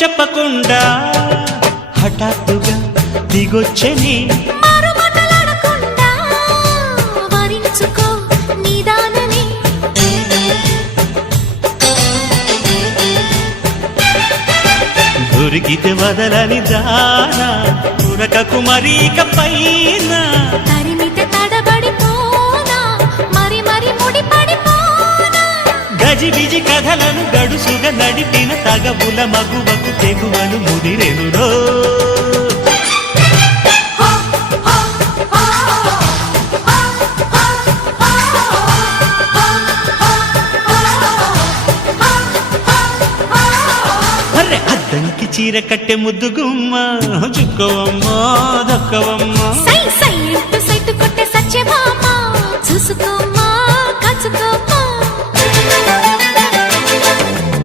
చెప్పకుండా హఠాత్తుగా దిగొచ్చని దొరికితే వదలని దానా ఉరకకు మరీక పైన తరిమితే తడబడిపోనా మరి మరి ముడిపడిపోనా గజిబిజి కథలను గడుసుగా నడిపిన తగవుల మగువకు తెగువను ముదిరెనురో అద్దంకి చీర కట్టె ముద్దు గుమ్మ చుక్కవమ్మ దక్కవమ్మ సై సై సైటు కొట్టే సత్యభామ చూసుకోమ్మ